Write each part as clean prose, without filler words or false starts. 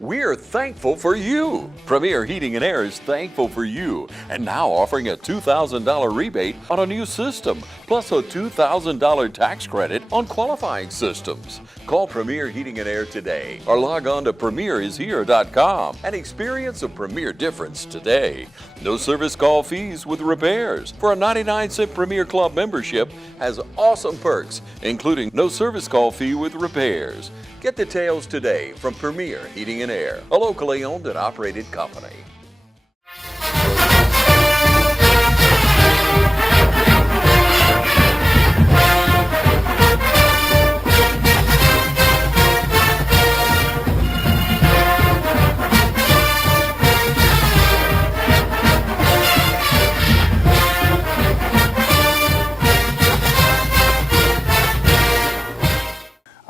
We're thankful for you. Premier Heating and Air is thankful for you and now offering a $2,000 rebate on a new system, plus a $2,000 tax credit on qualifying systems. Call Premier Heating and Air today or log on to premierishere.com and experience a Premier difference today. No service call fees with repairs. For a 99-cent Premier Club membership has awesome perks, including no service call fee with repairs. Get details today from Premier Heating and Air, a locally owned and operated company.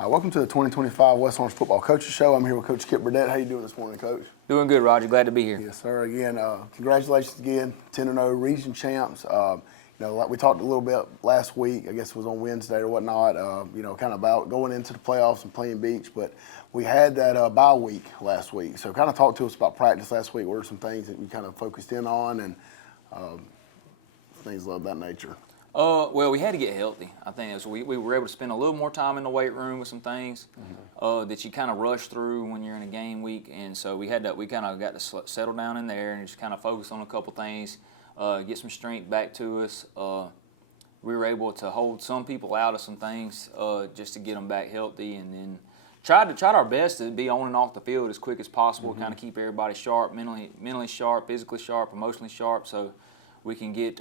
Welcome to the 2025 West Orange Football Coaches Show. I'm here with Coach Kip Burdett. How you doing this morning, Coach? Doing good, Roger. Glad to be here. Yes, sir. Again, congratulations again, 10-0 region champs. Like we talked a little bit last week, I guess it was on Wednesday or whatnot, kind of about going into the playoffs and playing beach. But we had that bye week last week. So kind of talk to us about practice last week. What are some things that we kind of focused in on and things of that nature? Well, we had to get healthy. I think we were able to spend a little more time in the weight room with some things that you kind of rush through when you're in a game week, and so we kind of got to settle down in there and just kind of focus on a couple things, get some strength back to us. We were able to hold some people out of some things just to get them back healthy, and then tried our best to be on and off the field as quick as possible, kind of keep everybody sharp, mentally sharp, physically sharp, emotionally sharp, so we can get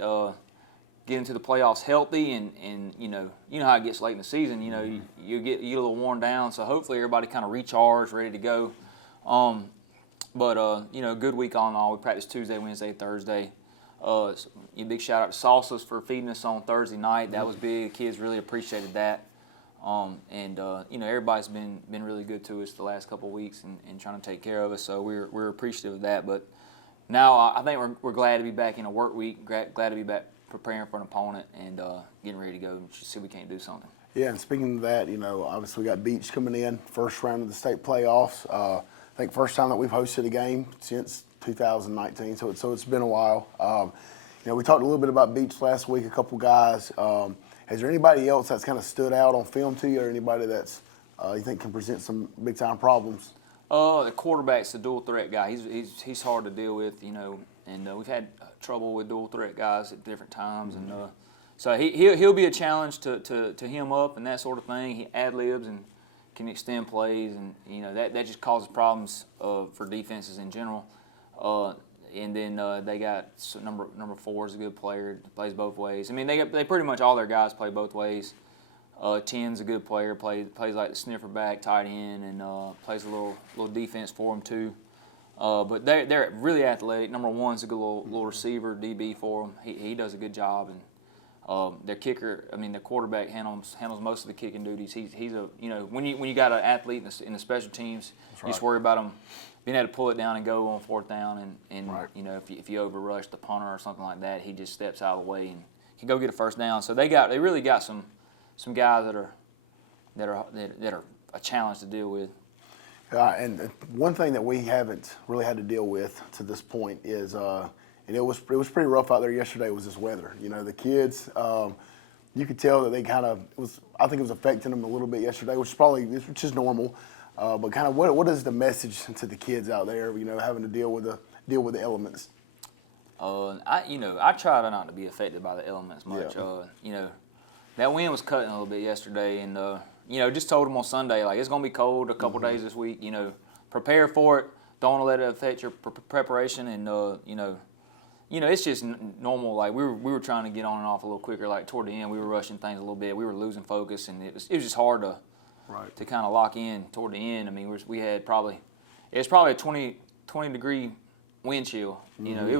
into the playoffs healthy, and you know how it gets late in the season. You get a little worn down, so hopefully everybody kind of recharged, ready to go. Good week all in all. We practiced Tuesday, Wednesday, Thursday. A big shout out to Salsas for feeding us on Thursday night. That was big. The kids really appreciated that. Everybody's been really good to us the last couple of weeks and trying to take care of us. So we're appreciative of that. But now I think we're glad to be back in a work week. Glad to be back preparing for an opponent and getting ready to go and see if we can't do something. Yeah, and speaking of that, obviously we got Beach coming in, first round of the state playoffs. I think first time that we've hosted a game since 2019, so it's been a while. We talked a little bit about Beach last week, a couple guys. Is there anybody else that's kind of stood out on film to you, or anybody that's you think can present some big-time problems? The quarterback's the dual threat guy. He's hard to deal with, and we've had trouble with dual threat guys at different times, and so he'll be a challenge to him up and that sort of thing. He ad-libs and can extend plays, and that just causes problems for defenses in general. And then they got number 4 is a good player, plays both ways. I mean, they pretty much all their guys play both ways. 10's a good player, plays like the sniffer back, tight end, and plays a little defense for them too. But they're really athletic. Number 1's a good little receiver, DB for them. He does a good job, and their kicker, their quarterback handles most of the kicking duties. He's a when you got an athlete in the special teams, you just worry about him being able to pull it down and go on 4th down, and right. If you overrush the punter or something like that, he just steps out of the way and can go get a first down. So they really got some guys that are a challenge to deal with. And one thing that we haven't really had to deal with to this point is, and it was pretty rough out there yesterday, was this weather. The kids, you could tell that they I think it was affecting them a little bit yesterday, which is normal. But kind of what is the message to the kids out there, having to deal with the elements? I try not to be affected by the elements much. Yeah. That wind was cutting a little bit yesterday, and just told them on Sunday, like, it's going to be cold a couple days this week. Prepare for it. Don't want to let it affect your preparation, and it's just normal. Like we were trying to get on and off a little quicker. Like toward the end, we were rushing things a little bit. We were losing focus, and it was just hard to kind of lock in toward the end. We had probably a 20 degree wind chill. It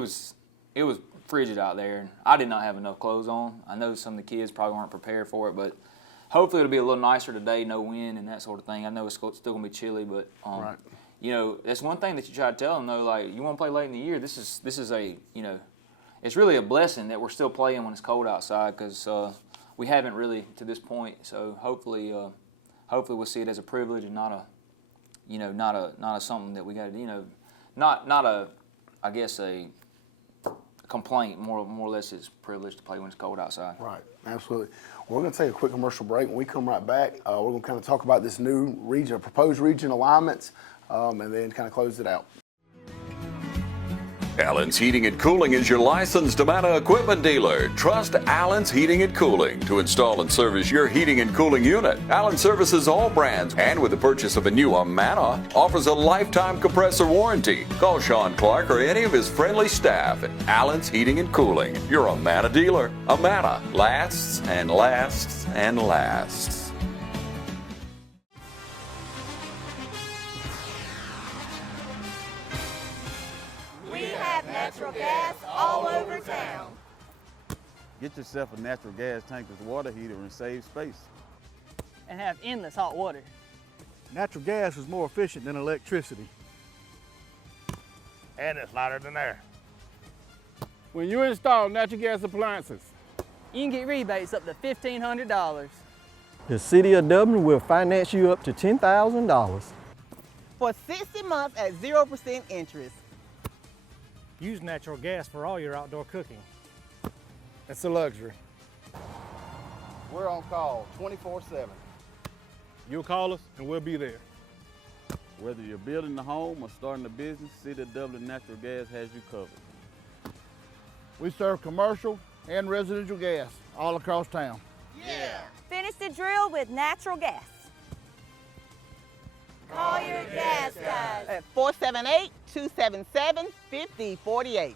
was frigid out there, and I did not have enough clothes on. I know some of the kids probably weren't prepared for it, but hopefully it'll be a little nicer today, no wind and that sort of thing. I know it's still going to be chilly, but that's one thing that you try to tell them, though. Like, you want to play late in the year. This is a it's really a blessing that we're still playing when it's cold outside, because we haven't really to this point. So hopefully we'll see it as a privilege and not you know, not a something that we got to, you know, not a, I guess a complaint. More or less, it's a privilege to play when it's cold outside. Right, absolutely. We're going to take a quick commercial break. When we come right back, we're going to kind of talk about this new region, proposed region alignments, and then kind of close it out. Allen's Heating and Cooling is your licensed Amana equipment dealer. Trust Allen's Heating and Cooling to install and service your heating and cooling unit. Allen services all brands, and with the purchase of a new Amana, offers a lifetime compressor warranty. Call Sean Clark or any of his friendly staff at Allen's Heating and Cooling, your Amana dealer. Amana lasts and lasts and lasts. Natural gas all over town. Get yourself a natural gas tankless water heater and save space. And have endless hot water. Natural gas is more efficient than electricity. And it's lighter than air. When you install natural gas appliances, You can get rebates up to $1,500. The City of Dublin will finance you up to $10,000. For 60 months at 0% interest. Use natural gas for all your outdoor cooking. it's a luxury. We're on call 24/7. You'll call us and we'll be there. Whether you're building a home or starting a business, City of Dublin Natural Gas has you covered. We serve commercial and residential gas all across town. Finish the drill with natural gas. Call your gas guys. At 478-277-5048.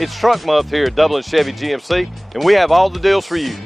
It's Trunk Month here at Dublin Chevy GMC, and we have all the deals for you.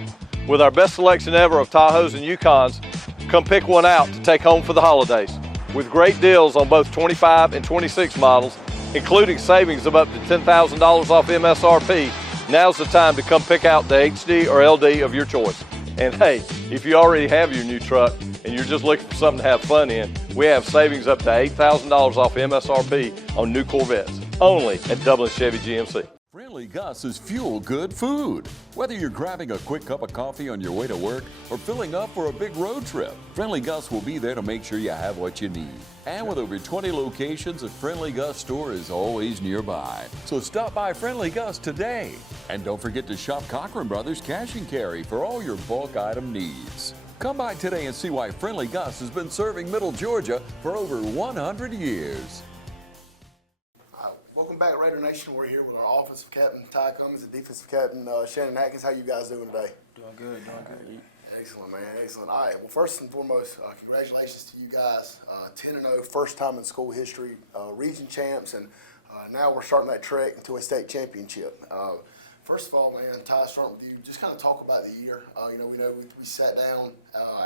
With our best selection ever of Tahoes and Yukons, come pick one out to take home for the holidays. With great deals on both 25 and 26 models, including savings of up to $10,000 off MSRP, now's the time to come pick out the HD or LD of your choice. And hey, if you already have your new truck and you're just looking for something to have fun in, we have savings up to $8,000 off MSRP on new Corvettes, only at Dublin Chevy GMC. Friendly Gus is fuel good food. Whether you're grabbing a quick cup of coffee on your way to work or filling up for a big road trip, Friendly Gus will be there to make sure you have what you need. And with over 20 locations, a Friendly Gus store is always nearby. So stop by Friendly Gus today. And don't forget to shop Cochran Brothers Cash and Carry for all your bulk item needs. Come by today and see why Friendly Gus has been serving Middle Georgia for over 100 years. Welcome back, Raider Nation. We're here with our offensive captain, Ty Cummings, and defensive captain, Shannon Atkins. How you guys doing today? Doing good, doing good. Excellent, man. Excellent. All right. Well, first and foremost, congratulations to you guys. 10-0, first time in school history, region champs, and now we're starting that trek into a state championship. First of all, man, Ty, starting with you, just kind of talk about the year. We know we sat down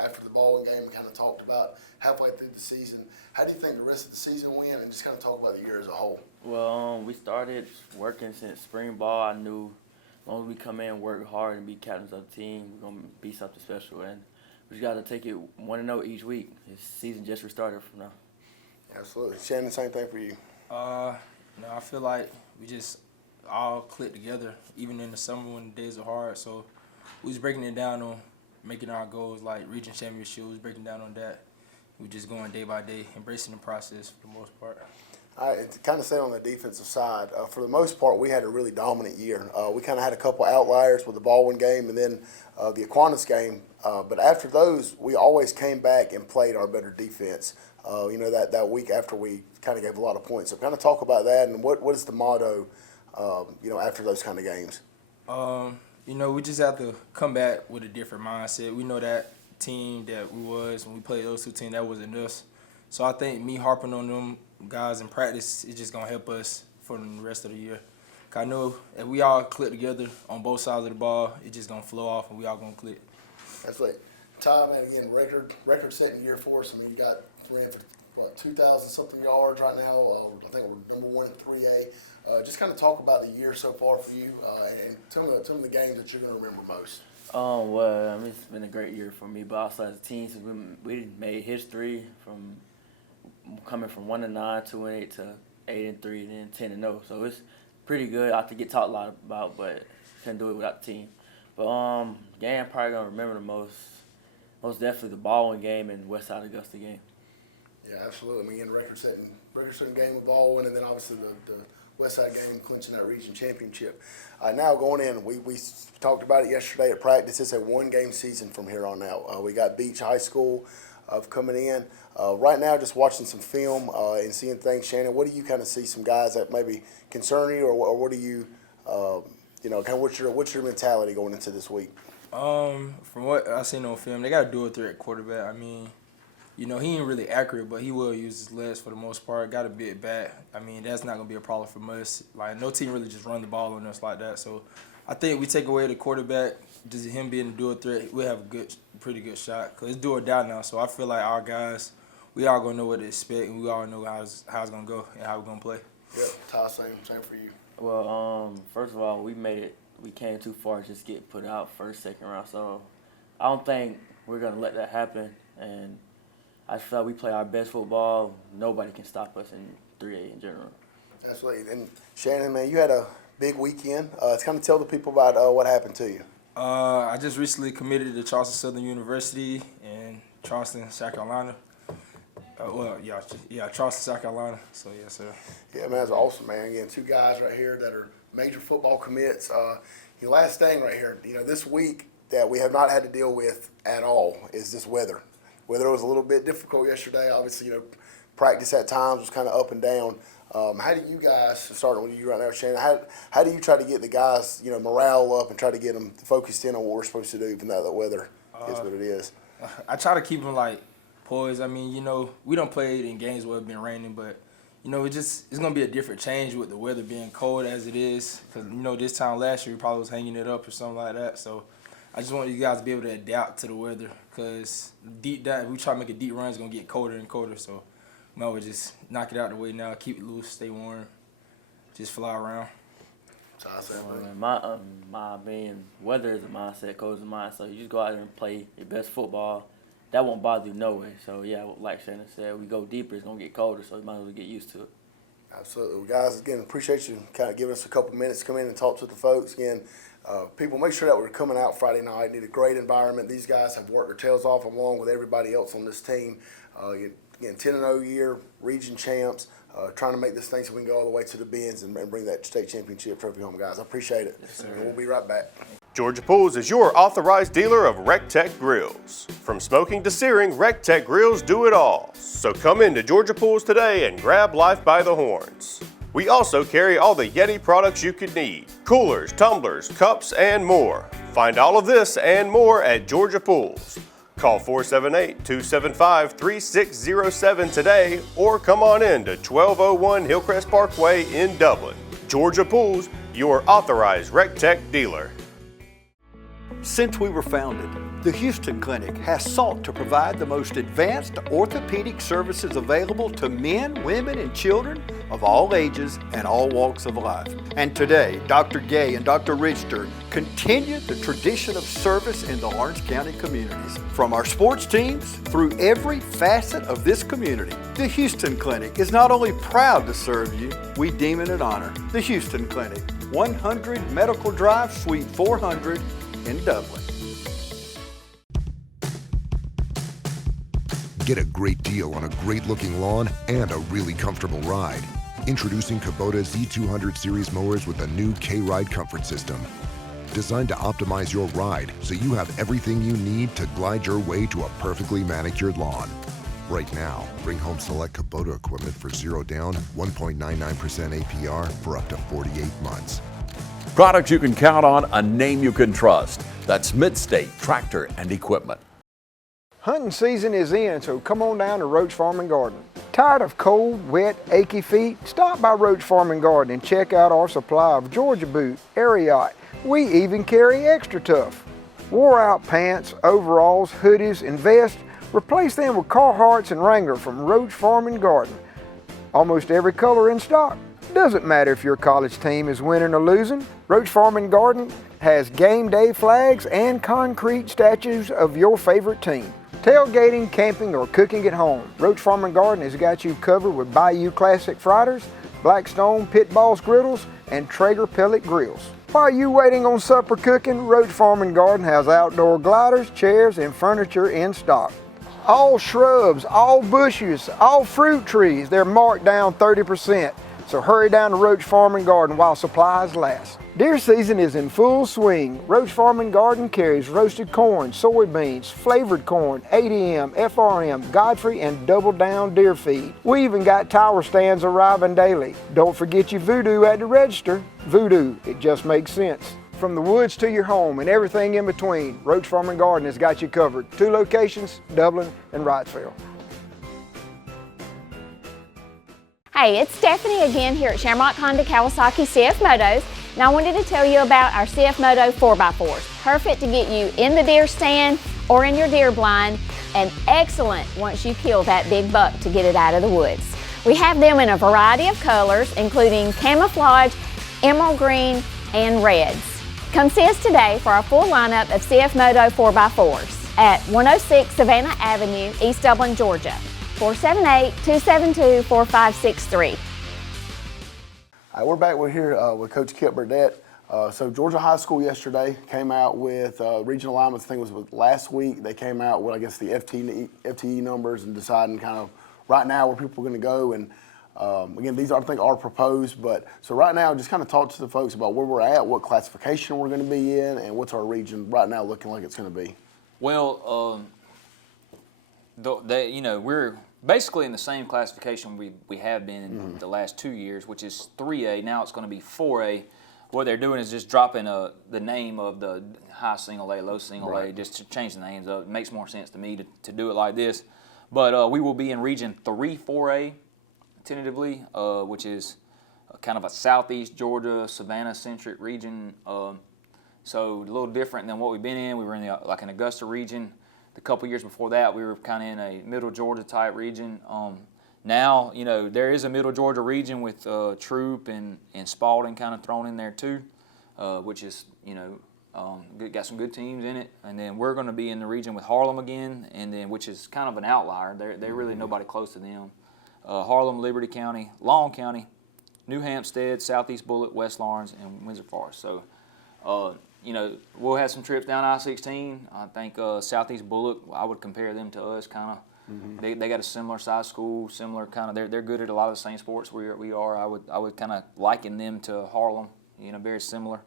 after the ball game and kind of talked about halfway through the season. How do you think the rest of the season went, and just kind of talk about the year as a whole? Well, we started working since spring ball. I knew as long as we come in, work hard, and be captains of the team, we're going to be something special. And we just got to take it 1-0 each week. This season just restarted from now. Absolutely. Shannon, same thing for you. I feel like we just all clicked together, even in the summer when the days are hard. So we was breaking it down on making our goals like region championship. We was breaking down on that. We just going day by day, embracing the process for the most part. All right, to kind of say on the defensive side, for the most part, we had a really dominant year. We kind of had a couple outliers with the Baldwin game and then the Aquinas game. But after those, we always came back and played our better defense. That week after we kind of gave a lot of points. So kind of talk about that and what is the motto, after those kind of games? We just have to come back with a different mindset. We know that team that we was when we played those two teams, that wasn't us. So I think me harping on them guys in practice is just gonna help us for the rest of the year. I know if we all click together on both sides of the ball, it's just gonna flow off and we all gonna click. That's right. Ty, man, again, record-setting year for us. I mean, you ran for 2,000 something yards right now. I think we're number 1 in 3A. Just kind of talk about the year so far for you, and tell me the games that you're going to remember most. It's been a great year for me, but also as a team, since we made history from coming from 1-9, 2-8 to 8-3, and then 10-0. So it's pretty good. I have to get talked a lot about, but couldn't do it without the team. But game I'm probably gonna remember the most definitely the Baldwin game and Westside Augusta game. Yeah, absolutely. I mean, again, record-setting game with Baldwin, and then obviously the Westside game clinching that region championship. Now going in, we talked about it yesterday at practice. It's a one-game season from here on out. We got Beach High School coming in. Right now, just watching some film and seeing things. Shannon, what do you kind of see some guys that maybe concern you, or what do you, kind of what's your mentality going into this week? From what I seen on film, they got a dual threat quarterback. I mean, he ain't really accurate, but he will use his legs for the most part. Got a bit back. I mean, that's not gonna be a problem for us. Like, no team really just run the ball on us like that. So I think we take away the quarterback, just him being a dual threat, we'll have a pretty good shot. Cause it's do or die now. So I feel like our guys, we all gonna know what to expect, and we all know how it's gonna go and how we're gonna play. Yep, Ty, same for you. Well, first of all, we came too far to just get put out first, second round. So I don't think we're gonna let that happen. And I feel like we play our best football. Nobody can stop us in 3A in general. Absolutely. And Shannon, man, you had a big weekend. Kind of tell the people about what happened to you. I just recently committed to Charleston Southern University in Charleston, South Carolina. Charleston, South Carolina. So, yes, sir. Yeah, man, that's awesome, man. Again, two guys right here that are major football commits. Last thing right here, this week that we have not had to deal with at all is this weather. Weather was a little bit difficult yesterday. Obviously, practice at times was kind of up and down. How do you guys, starting with you right now, Shannon, how do you try to get the guys, morale up and try to get them focused in on what we're supposed to do, even though the weather is what it is? I try to keep them, poised. I mean, we don't play in games where it's been raining, but, it's going to be a different change with the weather being cold as it is. Because, this time last year, we probably was hanging it up or something like that. So I just want you guys to be able to adapt to the weather, because deep down, if we try to make a deep run, it's going to get colder and colder. So we might as well just knock it out of the way now, keep it loose, stay warm, just fly around. My opinion, weather is a mindset, coach is a mindset. So you just go out there and play your best football. That won't bother you no way. So, yeah, like Shannon said, we go deeper, it's going to get colder, so you might as well get used to it. Absolutely. Well, guys, again, appreciate you kind of giving us a couple minutes to come in and talk to the folks. Again, people, make sure that we're coming out Friday night. Need a great environment. These guys have worked their tails off along with everybody else on this team. Again, 10-0 year, region champs, trying to make this thing so we can go all the way to the bins and bring that state championship trophy home, guys. I appreciate it. Yes, and we'll be right back. Georgia Pools is your authorized dealer of RecTech grills. From smoking to searing, RecTech grills do it all. So come into Georgia Pools today and grab life by the horns. We also carry all the Yeti products you could need: coolers, tumblers, cups, and more. Find all of this and more at Georgia Pools. Call 478-275-3607 today, or come on in to 1201 Hillcrest Parkway in Dublin. Georgia Pools, your authorized RecTech dealer. Since we were founded, the Houston Clinic has sought to provide the most advanced orthopedic services available to men, women, and children of all ages and all walks of life. And today, Dr. Gay and Dr. Richter continue the tradition of service in the Lawrence County communities. From our sports teams through every facet of this community, the Houston Clinic is not only proud to serve you, we deem it an honor. The Houston Clinic, 100 Medical Drive, Suite 400 in Dublin. Get a great deal on a great-looking lawn and a really comfortable ride. Introducing Kubota Z200 Series mowers with a new K-Ride comfort system. Designed to optimize your ride so you have everything you need to glide your way to a perfectly manicured lawn. Right now, bring home select Kubota equipment for 0 down, 1.99% APR for up to 48 months. Products you can count on, a name you can trust. That's Midstate Tractor and Equipment. Hunting season is in, so come on down to Roach Farm and Garden. Tired of cold, wet, achy feet? Stop by Roach Farm and Garden and check out our supply of Georgia Boot, Ariat. We even carry Extra Tough. Wore out pants, overalls, hoodies, and vests, replace them with Carhartts and Wrangler from Roach Farm and Garden. Almost every color in stock. Doesn't matter if your college team is winning or losing. Roach Farm and Garden has game day flags and concrete statues of your favorite team. Tailgating, camping, or cooking at home, Roach Farm and Garden has got you covered with Bayou Classic Fritters, Blackstone Pit Balls griddles, and Traeger pellet grills. While you waiting on supper cooking, Roach Farm and Garden has outdoor gliders, chairs, and furniture in stock. All shrubs, all bushes, all fruit trees, they're marked down 30%. So hurry down to Roach Farm and Garden while supplies last. Deer season is in full swing. Roach Farm and Garden carries roasted corn, soybeans, flavored corn, ADM, FRM, Godfrey, and Double Down deer feed. We even got tower stands arriving daily. Don't forget your voodoo at the register. Voodoo, it just makes sense. From the woods to your home and everything in between, Roach Farm and Garden has got you covered. 2 locations, Dublin and Wrightsville. Hey, it's Stephanie again here at Shamrock Honda Kawasaki CF Motos, and I wanted to tell you about our CF Moto 4x4s. Perfect to get you in the deer stand or in your deer blind, and excellent once you kill that big buck to get it out of the woods. We have them in a variety of colors, including camouflage, emerald green, and reds. Come see us today for our full lineup of CF Moto 4x4s at 106 Savannah Avenue, East Dublin, Georgia. 478-272-4563. All right, we're back. We're here with Coach Kip Burdett. So Georgia High School yesterday came out with regional alignments. I think it was last week. They came out with, I guess, the FTE numbers and deciding kind of right now where people are going to go. And again, these I think are proposed. But so right now, just kind of talk to the folks about where we're at, what classification we're going to be in, and what's our region right now looking like it's going to be. Well, we're basically in the same classification we have been in the last 2 years, which is 3A. Now it's going to be 4A. What they're doing is just dropping the name of the high single A, low single A, just to change the names up. It makes more sense to me to do it like this. But we will be in Region 3, 4A, tentatively, which is kind of a southeast Georgia, Savannah-centric region. So a little different than what we've been in. We were in like an Augusta region. The couple years before that, we were kind of in a middle Georgia type region. Now, there is a middle Georgia region with Troop and Spalding kind of thrown in there too, which is, got some good teams in it. And then we're going to be in the region with Harlem again, and then which is kind of an outlier. They're really nobody close to them. Harlem, Liberty County, Long County, New Hampstead, Southeast Bullitt, West Lawrence, and Windsor Forest. So, we'll have some trips down I-16. I think Southeast Bullock, I would compare them to us kind of. They got a similar size school, similar kind of. They're good at a lot of the same sports we are. I would kind of liken them to Harlem. Very similar.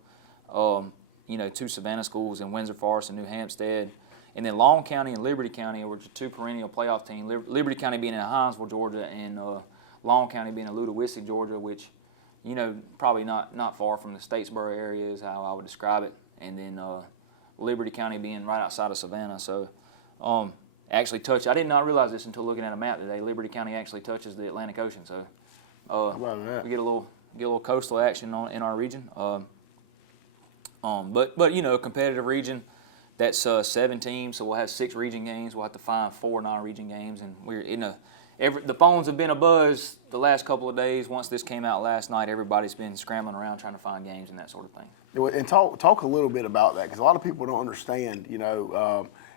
Two Savannah schools in Windsor Forest and New Hampstead, and then Long County and Liberty County were two perennial playoff teams. Liberty County being in Hinesville, Georgia, and Long County being in Ludwig, Georgia, which. Probably not far from the Statesboro area is how I would describe it. And then Liberty County being right outside of Savannah. So actually I did not realize this until looking at a map today. Liberty County actually touches the Atlantic Ocean. So we get a little coastal action in our region. But competitive region, that's 7 teams. So we'll have 6 region games. We'll have to find 4 non-region games. And we're in the phones have been abuzz the last couple of days. Once this came out last night, everybody's been scrambling around trying to find games and that sort of thing. And talk a little bit about that, because a lot of people don't understand,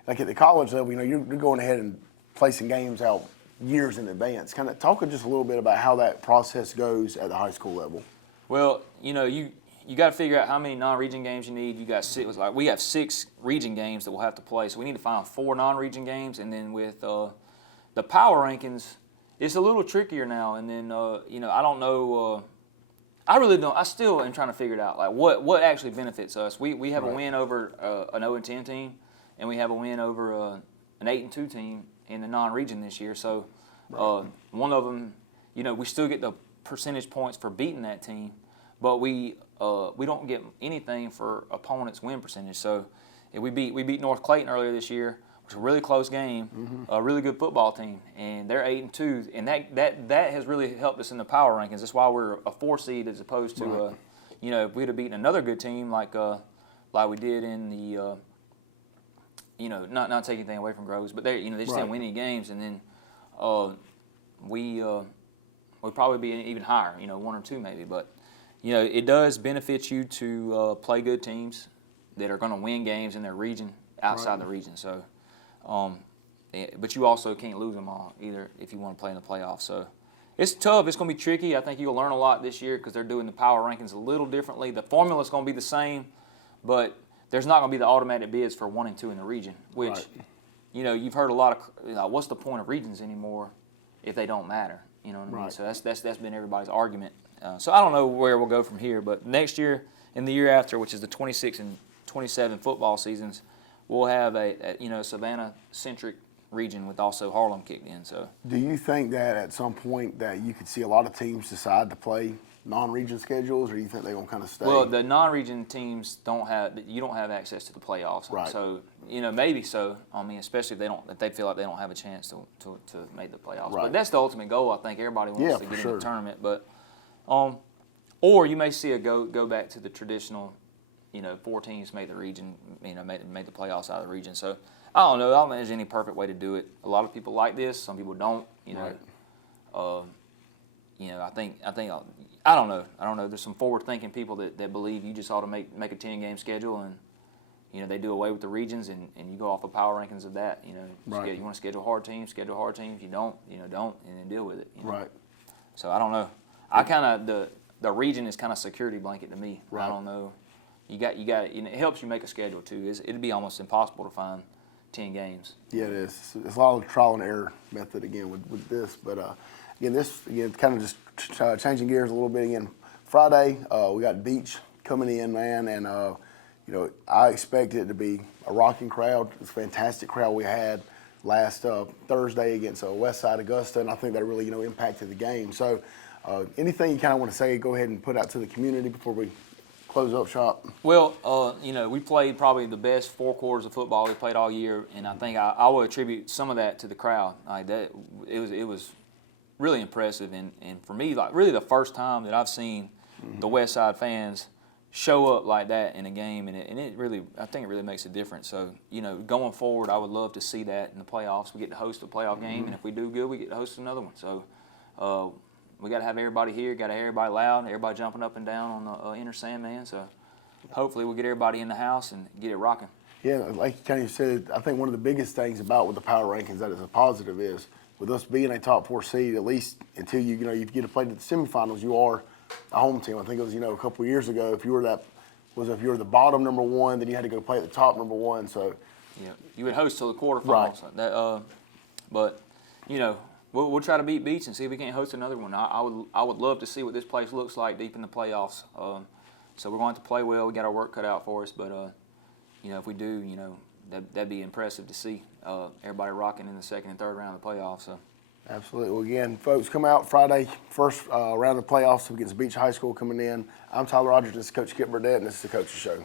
like at the college level, you're going ahead and placing games out years in advance. Kind of talk just a little bit about how that process goes at the high school level. Well, you got to figure out how many non-region games you need. You got 6. Like we have 6 region games that we'll have to play, so we need to find 4 non-region games, and then with the power rankings, it's a little trickier now. And then, I don't know. I really don't. I still am trying to figure it out. Like what actually benefits us. We have a win over an 0-10 team, and we have a win over an 8-2 team in the non-region this year. So one of them, we still get the percentage points for beating that team, but we don't get anything for opponents' win percentage. So if we beat North Clayton earlier this year. It's a really close game, a really good football team, and they're 8-2, and that has really helped us in the power rankings. That's why we're a 4 seed as opposed to, if we'd have beaten another good team like we did in the, not taking anything away from Groves, but they just didn't win any games, and then we'd probably be even higher, 1 or 2 maybe, but it does benefit you to play good teams that are going to win games in their region outside the region, so. But you also can't lose them all either if you want to play in the playoffs. So It's tough. It's going to be tricky. I think you'll learn a lot this year because they're doing the power rankings a little differently. The formula's going to be the same, but there's not going to be the automatic bids for 1 and 2 in the region, which, Right. you know, you've heard a lot of, what's the point of regions anymore if they don't matter? You know what I mean? Right. So that's been everybody's argument. So I don't know where we'll go from here, but next year and the year after, which is the 26 and 27 football seasons, we'll have a Savannah-centric region with also Harlem kicked in. So Do you think that at some point that you could see a lot of teams decide to play non-region schedules, or do you think they're going to kind of stay? well, the non-region teams don't have access to the playoffs. Right. So maybe so. I mean, especially if they feel like they don't have a chance to make the playoffs. Right. But that's the ultimate goal. I think everybody wants to for get sure. in the tournament. But or you may see a go back to the traditional, 4 teams make the region, make the playoffs out of the region. So I don't know. I don't think there's any perfect way to do it. A lot of people like this. Some people don't. Right. I don't know. There's some forward-thinking people that believe you just ought to make a 10-game schedule, and they do away with the regions, and you go off of power rankings of that. Right. You want to schedule hard teams. You don't. Don't, and then deal with it. Right. So I don't know. I kind of the region is kind of security blanket to me. Right. I don't know. You got. It helps you make a schedule too. It'd be almost impossible to find 10 games. Yeah, it is. It's a lot of trial and error method again with this. But again, kind of just changing gears a little bit again. Friday, we got Beach coming in, man, and I expected it to be a rocking crowd. It's a fantastic crowd we had last Thursday against Westside Augusta, and I think that really impacted the game. So, anything you kind of want to say, go ahead and put out to the community before we close up shop. Well, we played probably the best 4 quarters of football we played all year, and I think I will attribute some of that to the crowd. Like that, it was really impressive, and for me, like really the first time that I've seen the West Side fans show up like that in a game, and it really, I think it really makes a difference. So going forward, I would love to see that in the playoffs. We get to host a playoff game, and if we do good, we get to host another one. So. We got to have everybody here, got to have everybody loud, everybody jumping up and down on the inner Sandman. So hopefully we'll get everybody in the house and get it rocking. Yeah, like you kind of said, I think one of the biggest things about with the power rankings that is a positive is with us being a top 4 seed, at least until you get to play to the semifinals, you are a home team. I think it was a couple of years ago, if you were the bottom number 1, then you had to go play at the top number 1. So yeah, you would host till the quarterfinals. Right. But We'll try to beat Beach and see if we can't host another one. I would love to see what this place looks like deep in the playoffs. So we're going to play well. We got our work cut out for us, but if we do, that'd be impressive to see everybody rocking in the second and third round of the playoffs. So. Absolutely. Well, again, folks, come out Friday, first round of the playoffs against Beach High School coming in. I'm Tyler Rogers. This is Coach Kip Burdett, and this is the Coach's Show.